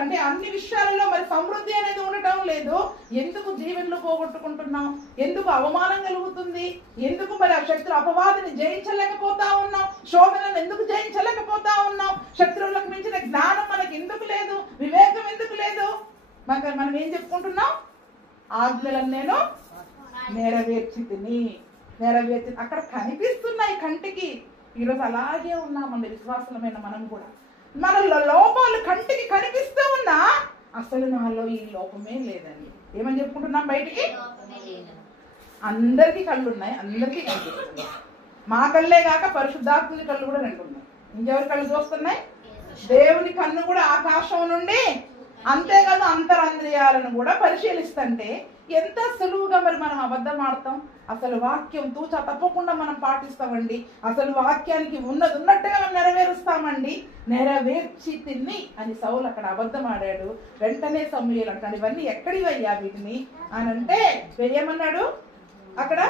అంటే అన్ని విషయాలలో మరి సమృద్ధి అనేది ఉండటం లేదు? ఎందుకు దీవెనలు పోగొట్టుకుంటున్నాం? ఎందుకు అవమానం కలుగుతుంది? ఎందుకు మరి ఆ శత్రు అపవాదిని జయించలేకపోతా ఉన్నాం? శోధనను ఎందుకు జయించలేకపోతా ఉన్నాం? శత్రువులకు మించిన జ్ఞానం మనకి ఎందుకు లేదు? వివేకం ఎందుకు లేదు? మనం ఏం చెప్పుకుంటున్నాం? ఆజ్ఞలను నేను నెరవేర్చి అక్కడ కనిపిస్తున్నాయి కంటికి. ఈరోజు అలాగే ఉన్నామండి విశ్వాసమైన మనం కూడా. మనలో లోపాలు కంటికి కనిపిస్తూ ఉన్నా అసలు నాలో ఈ లోపమే లేదండి. ఏమని చెప్పుకుంటున్నాం బయటికి? అందరికీ కళ్ళు ఉన్నాయి, అందరికీ కనిపిస్తున్నాయి. మా కళ్ళే కాక పరిశుద్ధాత్ముని కళ్ళు కూడా 2 ఉన్నాయి. ఇంకెవరి కళ్ళు చూస్తున్నాయి? దేవుని కన్ను కూడా ఆకాశం నుండి, అంతేకాదు అంతరంద్రియాలను కూడా పరిశీలిస్తుంటే ఎంత సులువుగా మరి మనం అబద్ధం ఆడతాం. అసలు వాక్యం తూచా తప్పకుండా మనం పాటిస్తామండి. అసలు వాక్యానికి ఉన్నట్టుగా మనం నెరవేరుస్తామండి. నెరవేర్చి తిని అని సౌలు అక్కడ అబద్ధం ఆడాడు. వెంటనే సమూయేలు అంటాడు, ఇవన్నీ ఎక్కడివయ్యా వీటిని అని అంటే ఏమన్నాడు? అక్కడ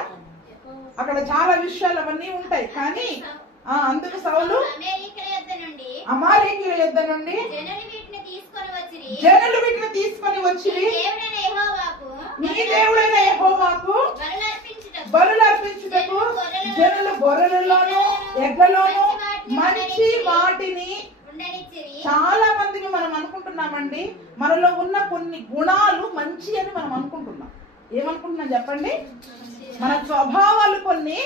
చాలా విషయాలు అవన్నీ ఉంటాయి. కానీ అందుకు సౌలు అమాలేకీయుల యొద్ద నుండి జనులు వీటిని తీసుకొని వచ్చి మీ దేవుడైన యెహోవాకు బలులు అర్పించుటకు జనులు గొర్రెలలోను ఎడ్లలోను మంచి వాటిని. చాలా మందికి మనం అనుకుంటున్నామండి, మనలో ఉన్న కొన్ని గుణాలు మంచి అని మనం అనుకుంటున్నాం. ఏమనుకుంటున్నాం చెప్పండి? మన స్వభావాలు కొన్ని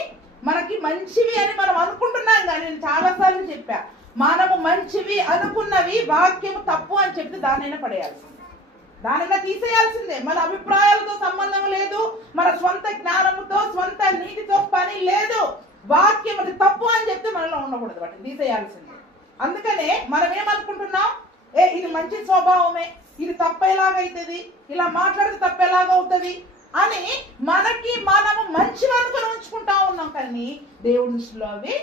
మనకి మంచివి అని మనం అనుకుంటున్నాం. కానీ నేను చాలాసార్లు చెప్పా, మనము మంచివి అనుకున్నవి వాక్యము తప్పు అని చెప్పి దానైనా పడేయాల్సిందే, దానైనా తీసేయాల్సిందే. మన అభిప్రాయాలతో సంబంధం లేదు, మన స్వంత జ్ఞానముతో స్వంత నీతితో పని లేదు. వాక్యం అది తప్పు అని చెప్తే మనలో ఉండకూడదు, వాటిని తీసేయాల్సిందే. అందుకనే మనం ఏమనుకుంటున్నాం, ఇది మంచి స్వభావమే, ఇది తప్పేలాగైతుంది, ఇలా మాట్లాడితే తప్పేలాగవుతుంది అని మనకి మనము మంచివి అనుకుని ఉంచుకుంటా ఉన్నాం. కానీ దేవుడి దృష్టిలో అవి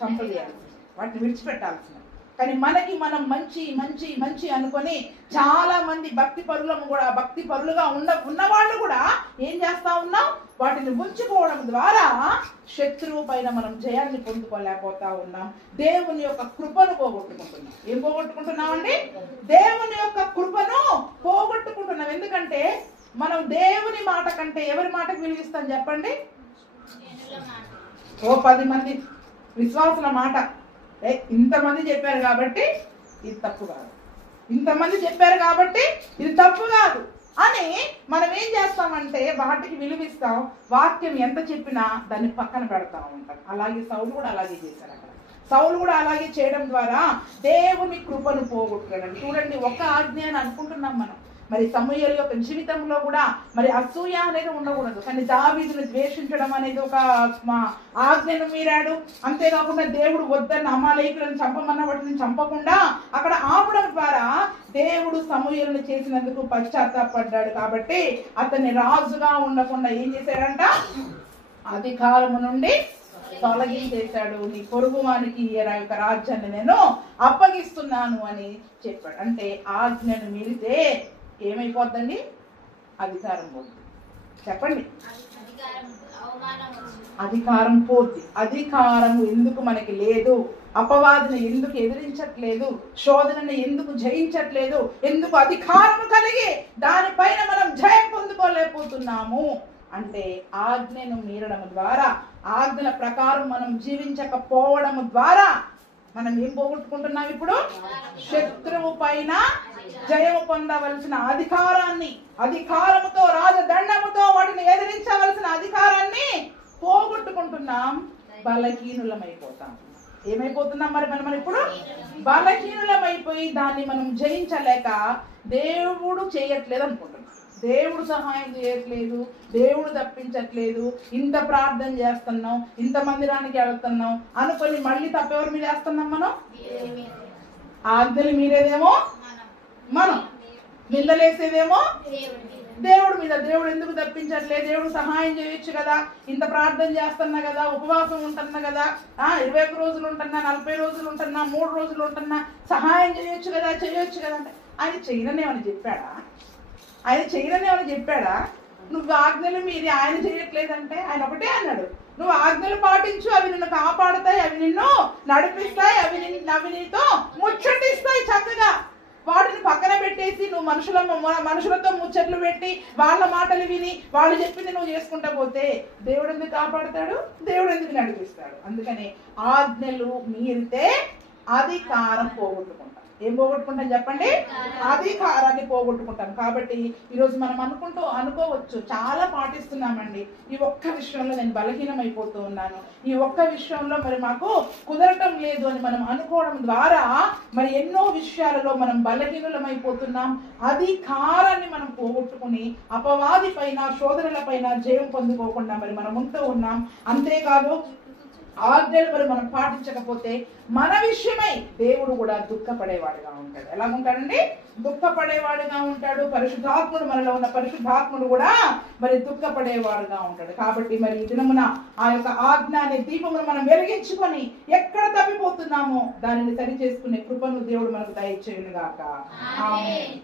చంపేయాల్సింది, వాటిని విడిచిపెట్టాల్సింది. కానీ మనకి మనం మంచి మంచి మంచి అనుకొని చాలా మంది భక్తి పరులుగా ఉన్నవాళ్ళు కూడా ఏం చేస్తా ఉన్నాం, వాటిని ఉంచుకోవడం ద్వారా శత్రువు పైన మనం జయాన్ని పొందుకోలేకపోతా ఉన్నాం. దేవుని యొక్క కృపను పోగొట్టుకుంటున్నాం. ఏం పోగొట్టుకుంటున్నాం అండి? దేవుని యొక్క కృపను పోగొట్టుకుంటున్నాం. ఎందుకంటే మనం దేవుని మాట కంటే ఎవరి మాటకు విలువిస్తాం చెప్పండి? 10 మంది విశ్వాసుల మాట. ఇంతమంది చెప్పారు కాబట్టి ఇది తప్పు కాదు, ఇంతమంది చెప్పారు కాబట్టి ఇది తప్పు కాదు అని మనం ఏం చేస్తామంటే వాటికి విలువిస్తాం. వాక్యం ఎంత చెప్పినా దాన్ని పక్కన పెడతా ఉంటాం. అలాగే సౌలు కూడా అలాగే చేశారు. అక్కడ సౌలు కూడా అలాగే చేయడం ద్వారా దేవుని కృపను పోగొట్టుకున్నాడు. చూడండి, ఒక ఆజ్ఞ అని అనుకుంటున్నాం మనం. మరి సమూయేలు యొక్క జీవితంలో కూడా మరి అసూయ అనేది ఉండకూడదు. కానీ దావీదును ద్వేషించడం అనేది ఒక ఆజ్ఞను మీరాడు. అంతేకాకుండా దేవుడు వద్దన్న అమాలేకులను చంపమన్న వాటిని చంపకుండా అక్కడ ఆపడం ద్వారా దేవుడు సమూయేలును చేసినందుకు పశ్చాత్తాపడ్డాడు. కాబట్టి అతన్ని రాజుగా ఉండకుండా ఏం చేశాడంట? అధికారము నుండి తొలగించేశాడు. నీ పొరుగువానికి ఈ యొక్క రాజ్యాన్ని నేను అప్పగిస్తున్నాను అని చెప్పాడు. అంటే ఆజ్ఞను మీరితే ఏమైపోద్దండి? అధికారం పోద్ది. చెప్పండి, అధికారం పోద్ది. అధికారం ఎందుకు మనకి లేదు? అపవాదిని ఎందుకు ఎదిరించట్లేదు? శోధనని ఎందుకు జయించట్లేదు? ఎందుకు అధికారం కలిగి దానిపైన మనం జయం పొందుకోలేకపోతున్నాము అంటే ఆజ్ఞను మీరడం ద్వారా, ఆజ్ఞల ప్రకారం మనం జీవించకపోవడం ద్వారా మనం ఏం పోగొట్టుకుంటున్నాం? ఇప్పుడు శత్రువు పైన జయము పొందవలసిన అధికారాన్ని, అధికారముతో రాజదండముతో వాటిని ఎదిరించవలసిన అధికారాన్ని పోగొట్టుకుంటున్నాం. బలహీనులమైపోతాం. ఏమైపోతున్నాం మరి మనం ఇప్పుడు? బలహీనులమైపోయి దాన్ని మనం జయించలేక దేవుడు చేయట్లేదు అనుకుంటున్నాం. దేవుడు సహాయం చేయట్లేదు, దేవుడు తప్పించట్లేదు, ఇంత ప్రార్థన చేస్తున్నాం, ఇంత మందిరానికి వెళ్తున్నాం అనుకొని మళ్ళీ తప్పెవరి మీద వేస్తున్నాం? మనం ఆజ్ఞలు మీరేదేమో, మనం నిందలేసేదేమో దేవుడి మీద. దేవుడు ఎందుకు తప్పించట్లేదు? దేవుడు సహాయం చేయొచ్చు కదా, ఇంత ప్రార్థన చేస్తున్నా కదా, ఉపవాసం ఉంటున్నా కదా, 21 రోజులు ఉంటున్నా, 40 రోజులు ఉంటున్నా, 3 రోజులు ఉంటున్నా, సహాయం చేయొచ్చు కదా, చేయొచ్చు కదా అంటే ఆయన చేయరని ఏమని చెప్పాడా? ఆయన చేయరని ఏమని చెప్పాడా? నువ్వు ఆజ్ఞలు మీది ఆయన చేయట్లేదంటే ఆయన ఒకటే అన్నాడు, నువ్వు ఆజ్ఞలు పాటించు, అవి నిన్ను కాపాడుతాయి, అవి నిన్ను నడిపిస్తాయి, అవి నీతో ముచ్చటిస్తాయి. చక్కగా వాటిని పక్కన పెట్టేసి నువ్వు మనుషులతో ముచ్చట్లు పెట్టి వాళ్ళ మాటలు విని వాళ్ళు చెప్పింది నువ్వు చేసుకుంటా పోతే దేవుడు ఎందుకు కాపాడుతాడు? దేవుడు ఎందుకు నడిపిస్తాడు? అందుకని ఆజ్ఞలు మీరితే అధికారం పోగొట్టుకుంటాం. ఏం పోగొట్టుకుంటాం చెప్పండి? అధికారాన్ని పోగొట్టుకుంటాం. కాబట్టి ఈరోజు మనం అనుకోవచ్చు చాలా పాటిస్తున్నామండి, ఈ ఒక్క విషయంలో నేను బలహీనమైపోతూ ఉన్నాను, ఈ ఒక్క విషయంలో మరి మాకు కుదరటం లేదు అని మనం అనుకోవడం ద్వారా మరి ఎన్నో విషయాలలో మనం బలహీనులమైపోతున్నాం. అధికారాన్ని మనం పోగొట్టుకుని అపవాది పైన, శోధనల పైన జయం పొందుకోకుండా మరి మనం ఉంటూ ఉన్నాం. అంతేకాదు ఆజ్ఞలు మరి మనం పాటించకపోతే మన విషయమై దేవుడు కూడా దుఃఖపడేవాడుగా ఉంటాడు. ఎలా ఉంటాడండి? దుఃఖపడేవాడుగా ఉంటాడు. పరిశుద్ధాత్ముడు, మనలో ఉన్న పరిశుద్ధాత్ముడు కూడా మరి దుఃఖపడేవాడుగా ఉంటాడు. కాబట్టి మరి ఈ దినమున ఆ యొక్క ఆజ్ఞ అనే దీపమును మనం వెలిగించుకొని ఎక్కడ తప్పిపోతున్నామో దానిని సరి చేసుకునే కృపను దేవుడు మనకు దయచేయును గాక. ఆమేన్.